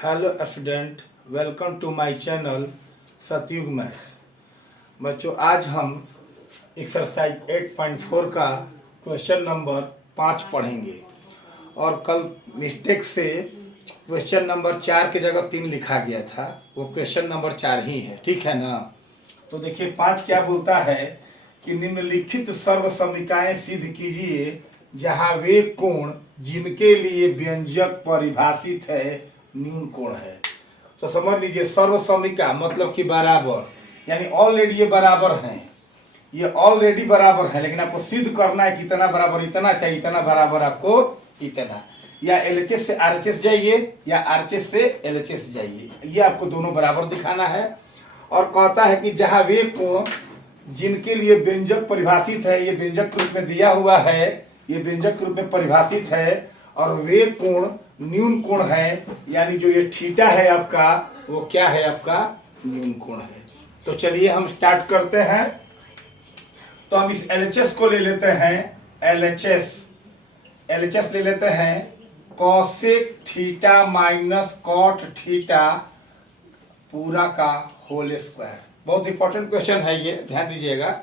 Hello student, welcome to my channel Satyug maths. बच्चों, आज हम एक्सरसाइज 8.4 का क्वेश्चन नंबर 5 पढ़ेंगे और कल मिस्टेक से क्वेश्चन नंबर 4 की जगह 3 लिखा गया था। वो क्वेश्चन नंबर 4 ही है, ठीक है ना। तो देखिए 5 क्या बोलता है कि निम्नलिखित सर्व समीकरणें सिद्ध कीजिए जहां वे कोण जिनके लिए व्यंजक परिभाषित है न्यून कोण है। तो समझ लीजिए सर्व समीकरण मतलब कि बराबर, यानी ऑलरेडी ये बराबर हैं, ये ऑलरेडी बराबर है, लेकिन आपको सिद्ध करना है कितना बराबर इतना चाहिए, इतना बराबर आपको इतना, या एलएचएस से आरएचएस जाइए या आरएचएस से एलएचएस जाइए, ये आपको दोनों बराबर दिखाना है। और कहता है कि जहां वे कोण जिनके लिए व्यंजक परिभाषित है, ये व्यंजक के रूप में दिया हुआ है, ये व्यंजक के रूप में परिभाषित है, और वे कोण न्यून कोण है, यानी जो ये थीटा है आपका वो क्या है, आपका न्यून कोण है। तो चलिए हम स्टार्ट करते हैं। तो हम इस एलएचएस को ले लेते हैं, एलएचएस ले लेते हैं cosec theta minus cot theta पूरा का होल स्क्वायर। बहुत इंपॉर्टेंट क्वेश्चन है ये, ध्यान दीजिएगा।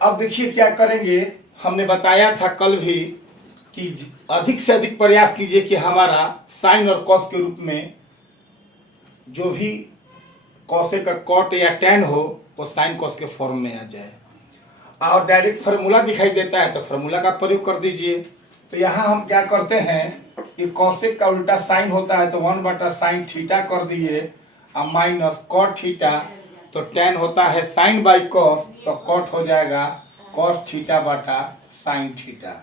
अब देखिए क्या करेंगे, हमने बताया था कल भी कि अधिक से अधिक प्रयास कीजिए कि हमारा साइन और कॉस के रूप में जो भी कॉसेक का कॉट या टेन हो वो साइन कॉस के फॉर्म में आ जाए। और डायरेक्ट फार्मूला दिखाई देता है तो फार्मूला का प्रयोग कर दीजिए। तो यहाँ हम क्या करते हैं कि कॉसेक का उल्टा साइन होता है तो 1/sin थीटा कर दिए, और माइनस कॉट थीटा, तो टेन होता है साइन बाई कॉस, तो कॉट हो जाएगा कॉस थीटा बटा साइन थीटा।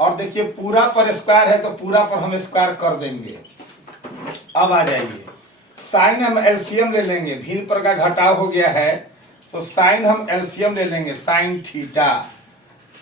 और देखिए पूरा पर स्क्वायर है तो पूरा पर हम स्क्वायर कर देंगे। अब आ जाइए, साइन हम एलसीएम ले लेंगे, भील पर का घटाव हो गया है तो साइन हम एलसीएम ले लेंगे, साइन थीटा,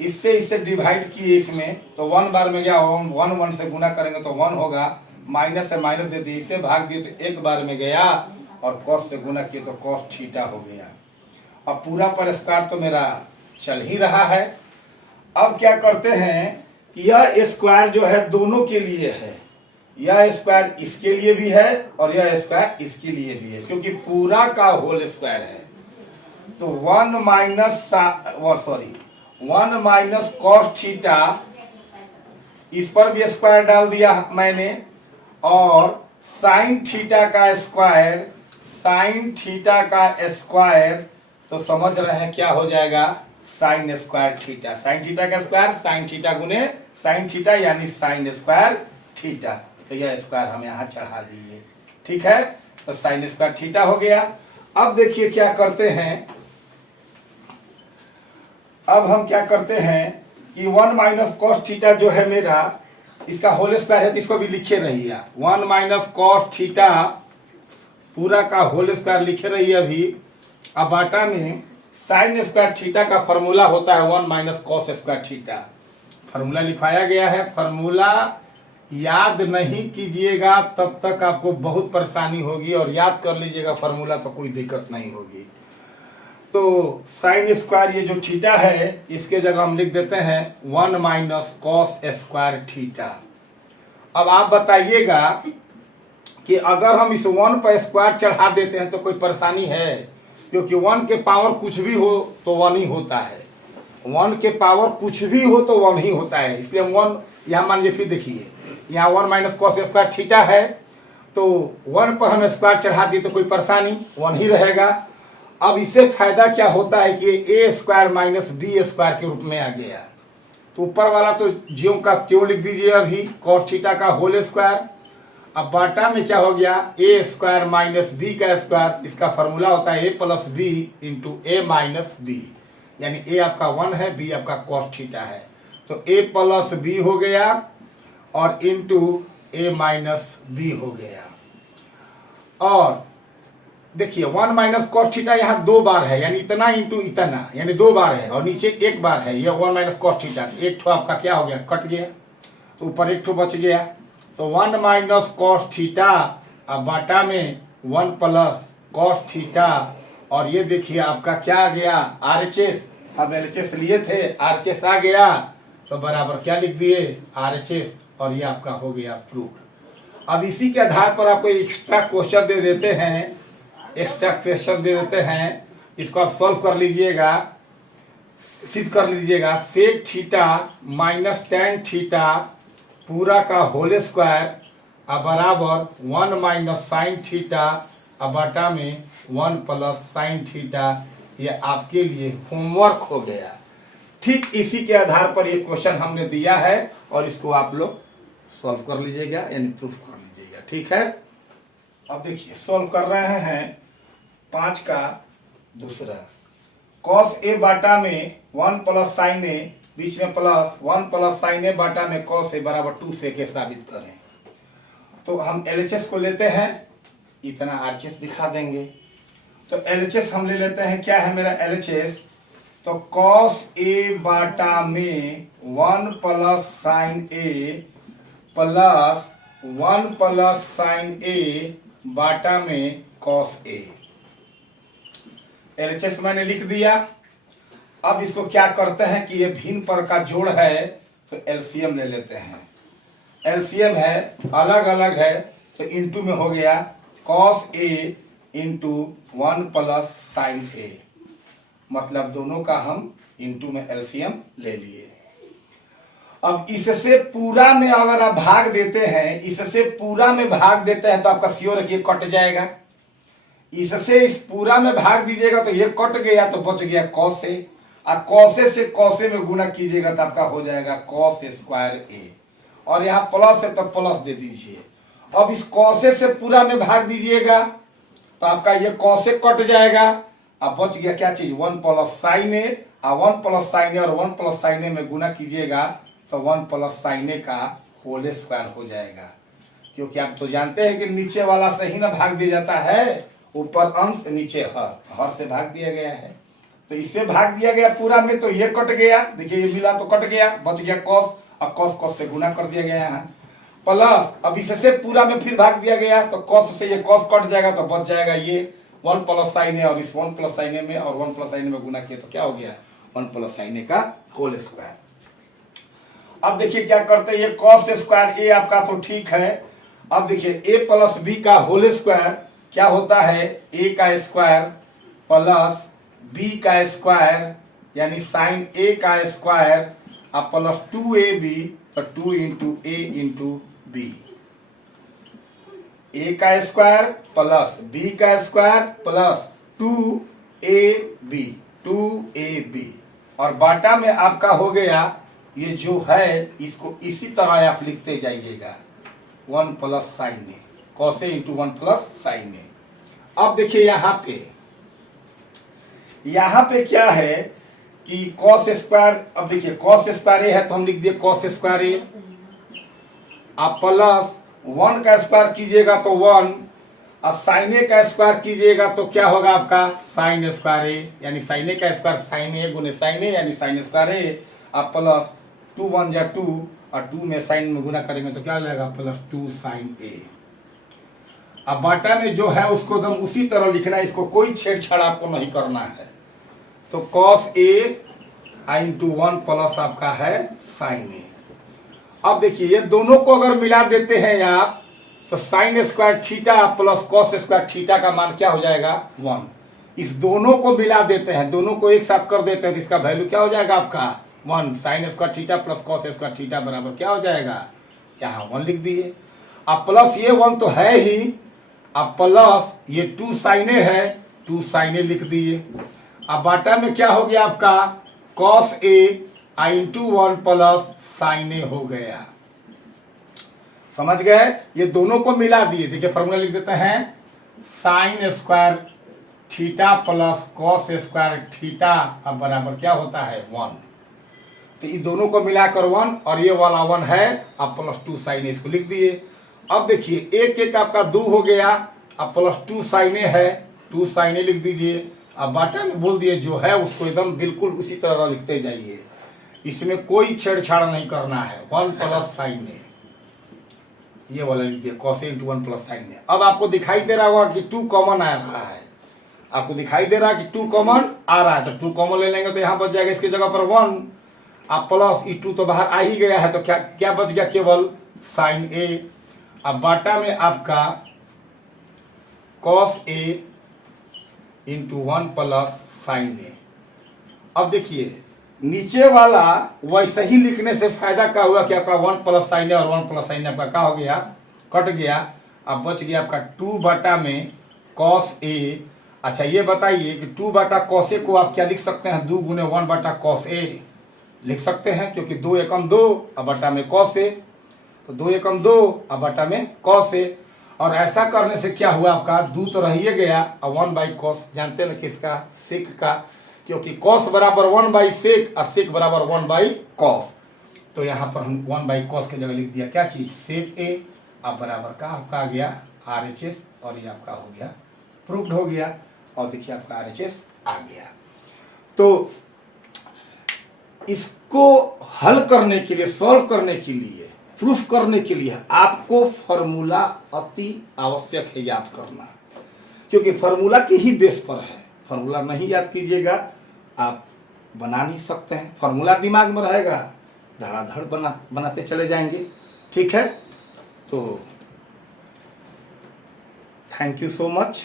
इससे इसे डिवाइड किए इसमें, तो 1 बार में गया, 1 से गुना करेंगे तो 1 होगा, माइनस से माइनस दे दिए, इसे भाग दिए तो 1 बार में गया, और कॉस से गुना किए तो कॉस थीटा हो गया। अब पूरा पर स्क्वायर तो मेरा चल ही रहा है। अब क्या करते हैं, यह स्क्वायर जो है दोनों के लिए है, यह स्क्वायर इसके लिए भी है और यह स्क्वायर इसके लिए भी है, क्योंकि पूरा का होल स्क्वायर है। तो 1 माइनस कॉस थीटा, इस पर भी स्क्वायर डाल दिया मैंने, और साइन थीटा का स्क्वायर, तो समझ रहे हैं क्या हो जाएगा, sine square theta, sine theta का स्क्वायर, साइन थीटा गुने साइन थीटा यानी साइन स्क्वायर थीटा। तो यह स्क्वायर हम यहाँ चढ़ा दिए, ठीक है, तो साइन स्क्वायर थीटा हो गया। अब देखिए क्या करते हैं, अब हम क्या करते हैं कि 1 माइनस कॉस थीटा जो है मेरा, इसका होल स्क्वायर है तो इसको भी लिखे रहिए, 1 माइनस कॉस थीटा पूरा का होल स्क्वायर लिखे रहिए अभी। अब बाटा में साइन स्क्वायर थीटा का फॉर्मूला होता है 1 minus cos square theta, formula लिखाया गया है। फॉर्मूला याद नहीं कीजिएगा तब तक आपको बहुत परेशानी होगी, और याद कर लीजिएगा फॉर्मूला तो कोई दिक्कत नहीं होगी। तो साइन स्क्वायर ये जो थीटा है इसके जगह हम लिख देते हैं 1 माइनस कॉस स्क्वायर थीटा। अब आप बताइएगा कि अगर हम इस 1 पर स्क्वायर चढ़ा देते हैं तो कोई परेशानी है, क्योंकि 1 के पावर कुछ भी हो तो 1 ही होता है, 1 के पावर कुछ भी हो तो 1 ही होता है, इसलिए 1 यहाँ मान लीजिए, फिर देखिए यहाँ 1 माइनस कॉस स्क्वायर थीटा है, तो 1 पर हम स्क्वायर चढ़ा दिए तो कोई परेशानी, 1 ही रहेगा। अब इससे फायदा क्या होता है कि ए स्क्वायर माइनस बी स्क्वायर के रूप में आ गया, तो ऊपर वाला तो ज्यों का त्यों लिख दीजिए अभी, कॉस थीटा का होल स्क्वायर। अब बाटा में क्या हो गया, ए स्क्वायर माइनस बी का स्क्वायर, इसका फॉर्मूला होता है ए प्लस बी इंटू ए माइनस बी, यानी ए आपका 1 है, बी आपका कॉस थीटा है, तो ए प्लस बी हो गया और इंटू ए माइनस बी हो गया। और देखिए 1 माइनस कॉस थीटा यहाँ 2 बार है, यानी इतना इंटू इतना, यानी 2 बार है, और नीचे 1 बार है, यह 1 माइनस कॉस थीटा, एक ठो आपका क्या हो गया, कट गया, तो ऊपर एक ठो बच गया, तो 1 माइनस कॉस थीटा, अब बाटा में 1 प्लस कॉस थीटा, और ये देखिए आपका क्या आ गया, आरएचएस, अब एलएचएस लिए थे, आरएचएस आ गया, तो बराबर क्या लिख दिए, आरएचएस, और ये आपका हो गया प्रूफ। अब इसी के आधार पर आपको एक्स्ट्रा क्वेश्चन दे देते हैं, एक्स्ट्रा क्वेश्चन दे देते हैं, इसको आप सॉल्व कर लीजिएगा, सिद्ध कर लीजिएगा। Sec theta minus tan theta पूरा का होल स्क्वायर अब बराबर 1 माइनस साइन थीटा अब बटा में 1 प्लस साइन थीटा। ये आपके लिए होमवर्क हो गया। ठीक इसी के आधार पर ये क्वेश्चन हमने दिया है और इसको आप लोग सॉल्व कर लीजिएगा, यानी प्रूफ कर लीजिएगा। ठीक है, अब देखिए सॉल्व कर रहे हैं 5 का दूसरा। कॉस ए बाटा में 1 प्लस साइन ए, बीच में प्लस 1 प्लस साइन ए बाटा में कॉस ए बराबर 2 से के साबित करें। तो हम एलएचएस को लेते हैं, इतना आरएचएस दिखा देंगे। तो एलएचएस हम ले लेते हैं, क्या है मेरा एलएचएस? तो कॉस ए बाटा में 1 प्लस साइन ए प्लस 1 प्लस साइन ए बाटा में कॉस ए। एलएचएस मैंने लिख दिया। अब इसको क्या करते हैं कि ये भिन्न पर का जोड़ है, तो एलसीएम ले लेते हैं। एलसीएम है, अलग अलग है, तो इंटू में हो गया cos A into 1 plus sine ए, मतलब दोनों का हम इंटू में एलसीएम ले लिए। अब इससे पूरा में अगर आप भाग देते हैं, इससे पूरा में भाग देते हैं तो आपका श्योर है कि कट जाएगा। इससे इस पूरा में भाग दीजिएगा तो ये कट गया, तो बच गया कॉस ए, और कॉसे से कॉसे में गुना कीजिएगा तो आपका हो जाएगा कॉस स्क्वायर ए, और यहाँ प्लस है तो प्लस दे दीजिए। अब इस कॉसे से पूरा में भाग दीजिएगा तो आपका ये कॉसे कट जाएगा। अब बच गया क्या चीज? 1 प्लस साइन ए, और 1 प्लस साइन ए और 1 प्लस साइन ए में गुना कीजिएगा तो 1 प्लस साइन ए का होल स्क्वायर हो जाएगा। क्योंकि आप तो जानते हैं कि नीचे वाला से ही ना भाग दिया जाता है, ऊपर अंश नीचे हर से भाग दिया गया है। तो इससे भाग दिया गया पूरा में, तो ये कट गया, देखिए ये मिला तो कट गया, बच गया कॉस, और कॉस कॉस से गुना कर दिया गया यहाँ प्लस। अब इससे पूरा में फिर भाग दिया गया तो कॉस से ये कॉस कट जाएगा, तो बच जाएगा ये 1 प्लस साइन ए, और इस 1 प्लस साइन ए में और 1 प्लस साइन ए में गुना किया तो क्या हो गया? 1 प्लस साइन ए का होल स्क्वायर। अब देखिए क्या करते हैं, ये कॉस स्क्वायर ए आपका तो ठीक है। अब देखिए ए प्लस बी का होल स्क्वायर क्या होता है? ए का स्क्वायर प्लस बी का स्क्वायर, यानी साइन ए का स्क्वायर, और प्लस 2ab, तो 2 इंटू ए इंटू बी। ए का स्क्वायर प्लस बी का स्क्वायर प्लस 2ab, 2ab, और बाटा में आपका हो गया ये जो है, इसको इसी तरह आप लिखते जाइएगा 1 plus sine A, cos A into 1 plus sine A. अब देखिए यहाँ पे क्या है कि कॉस स्क्वायर, अब देखिए कॉस स्क्वायर ए है तो हम लिख दिए कॉस स्क्वायर ए, आप प्लस 1 का स्क्वायर कीजिएगा तो 1, और साइन ए का स्क्वायर कीजिएगा तो क्या होगा आपका? साइन स्क्वायर ए, यानी साइन ए का स्क्वायर साइन ए गुने साइन ए, यानी साइन स्क्वायर ए, आप प्लस 2 1 जा 2, और 2 में साइन में गुना करेंगे तो क्या हो जाएगा? Plus 2 sign A. अब बाटा में जो है उसको एकदम उसी तरह लिखना है, इसको कोई छेड़छाड़ आपको नहीं करना है। तो कॉस ए इंटू 1 प्लस आपका है साइन ए। अब देखिए ये दोनों को अगर मिला देते हैं आप, तो sine square theta plus cos square theta का मान क्या हो जाएगा? 1। इस दोनों को मिला देते हैं, दोनों को एक साथ कर देते हैं, तो इसका वैल्यू क्या हो जाएगा आपका? 1। Sine square theta plus cos square theta बराबर क्या हो जाएगा? यहाँ 1 लिख दिए। अब प्लस ये 1 तो है ही, अब प्लस ये 2 साइन ए है, 2 साइन ए लिख दिए। अब बाटा में क्या हो गया आपका? Cos A into 1 plus sine ए हो गया। समझ गए? ये दोनों को मिला दिए। देखिए फॉर्मूला लिख देते हैं, sine square theta plus cos square theta अब बराबर क्या होता है? 1। तो ये दोनों को मिलाकर 1, और ये वाला 1 है, अब प्लस 2 साइन ए इसको लिख दिए। अब देखिए एक एक आपका 2 हो गया, अब प्लस 2 साइन ए है, 2 साइन ए लिख दीजिए। अब बाटा में बोल दिए जो है उसको एकदम बिल्कुल उसी तरह लिखते जाइए, इसमें कोई छेड़छाड़ नहीं करना है। 1 प्लस साइन ए, ये वाला लिख दिया cos A into 1 plus sine A. अब आपको दिखाई दे रहा होगा कि 2 कॉमन आ रहा है, आपको दिखाई दे रहा है कि 2 कॉमन आ रहा है, तो 2 कॉमन ले लेंगे तो यहाँ बच जाएगा इसकी जगह पर 1, अब प्लस 2 तो बाहर आ ही गया है, तो क्या क्या बच गया? केवल साइन ए। अब बाटा में आपका cos A into 1 plus sine A. अब देखिए नीचे वाला वैसे ही लिखने से फायदा क्या हुआ कि आपका 1 प्लस साइन ए और 1 प्लस साइन ए आपका क्या हो गया, कट गया। अब बच गया आपका 2 बटा में cos A। अच्छा ये बताइए कि 2 बटा cos A को आप क्या लिख सकते हैं, 2 गुने 1 बटा cos A लिख सकते हैं, क्योंकि 2 एकम 2 अब बटा में cos A, तो 2 एकम 2 अब बटा में cos A। और ऐसा करने से क्या हुआ आपका 2 तो रह ही गया और 1 बाई कॉस, जानते हैं ना किसका, सेक का, क्योंकि कॉस बराबर 1 बाई सेक और सेक बराबर 1 बाई कॉस। तो यहाँ पर हम 1 बाई कॉस की जगह लिख दिया क्या चीज, सेक ए। अब बराबर का आपका आ गया RHS और ये आपका हो गया प्रूफ्ड हो गया। और देखिए आपका RHS आ गया। तो इसको हल करने के लिए, सॉल्व करने के लिए, प्रूफ करने के लिए आपको फॉर्मूला अति आवश्यक है याद करना, क्योंकि फॉर्मूला के ही बेस पर है। फॉर्मूला नहीं याद कीजिएगा आप बना नहीं सकते हैं, फॉर्मूला दिमाग में रहेगा धड़ाधड़ बनाते चले जाएंगे। ठीक है, तो थैंक यू सो मच।